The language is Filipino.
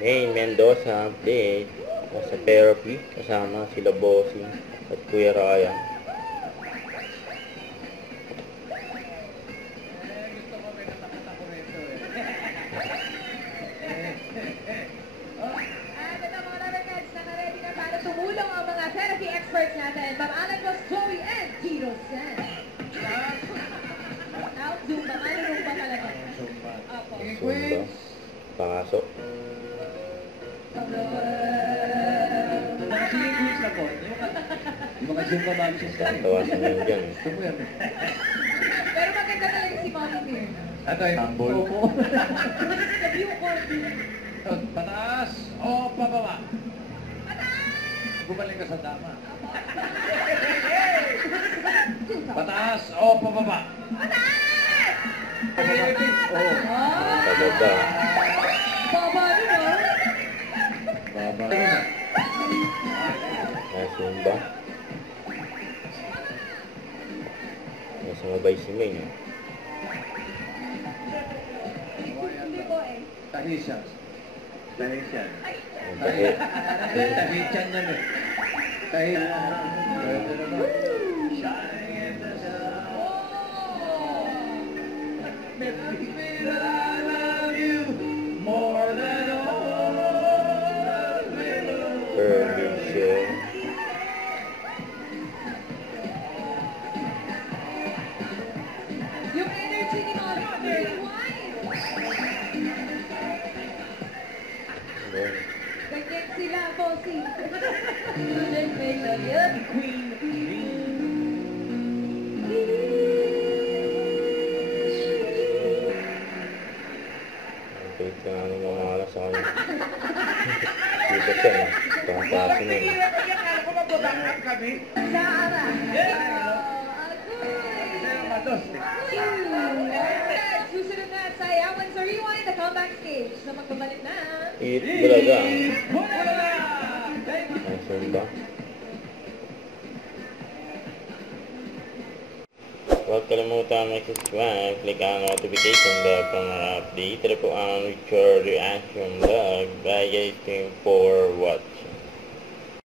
May Mendoza update sa therapy kasama sila Bossing at Kuya Ryan. Tumulong ang mga therapy experts natin. Ma'am Alan Ross, Joey, and Tito Sen. Now, Zumba. Ano Zumba talaga? Zumba. Apo. Zumba. Pangasok. Sige, quiz na po. Yung mga Zumba bago siya sa akin. Tawasin nyo dyan. Ito po yan. Pero maganda talaga si Mommy Bear. Ano yung tambol? Opo. Sabi yung cordy. Pataas o pababa? Bumalik ka sa dama. Pataas o pababa? Pataas! Oo. Pababa. Baba rin, oh. Baba. Zumba. Sumabay si May. Hindi po eh. Tahisian. Tahisian. Tahi. Tahisian yan eh. Tahisian. More than all. Permission. Yung energy ni Mommy very wise. Ganyan sila, Bossy. Student Mason, yun. Wait ka nga nung mga alas sa kanya. Dito siya na. Pangpasi na yun. Sara. Susunod na sa Yaman sa Rewind, the comeback stage. So magpabalik na. Eat Bulaga. Zumba. Huwag kalimutan mag-subscribe, click ang notification bell para mga update. Ito po ang Richard Reaction Vlog. Bye guys, thank you for watching.